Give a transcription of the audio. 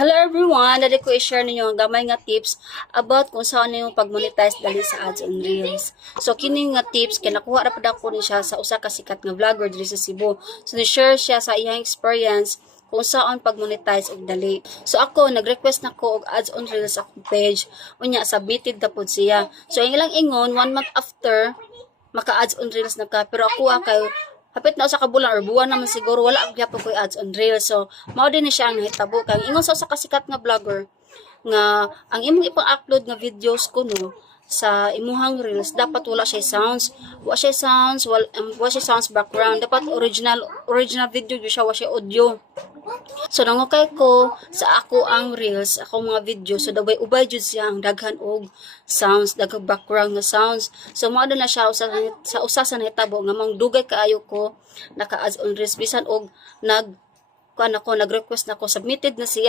Hello everyone! Dali ko i-share ninyo ang gamay nga tips about kung saan ninyo pag-monetize dali sa ads on Reels. So, kini nga tips, kaya nakuha na pa ko ni siya sa usa ka sikat nga vlogger dali sa Cebu. So, ni-share siya sa iyang experience kung saan pag-monetize og dali. So, ako, nag-request na ko og ads on Reels sa akong page. Unya, submitted na po siya. So, ang ilang ingon, 1 month after, maka-ads on Reels na ka. Pero ako, kay hapit na sa kabulan or buwan naman siguro wala ang gyapon ko ads on Reels. So mao din ni siya ang nahitabo kay ingon sa usa ka sikat nga vlogger nga ang imong ipang-upload nga videos ko no sa imuhang Reels dapat wala siya sounds, wala siya sounds background, dapat original video gyud siya, wala siya audio. So nangukay ko sa ako ang Reels, ako mga video, so dabay ubay jud siya ang daghan og sounds, daghang background nga sounds. So mao na siya sa usa sa nahitabo nga mang dugay kaayo ko naka-ads on Reels bisan og nag-request na ko, submitted na siya.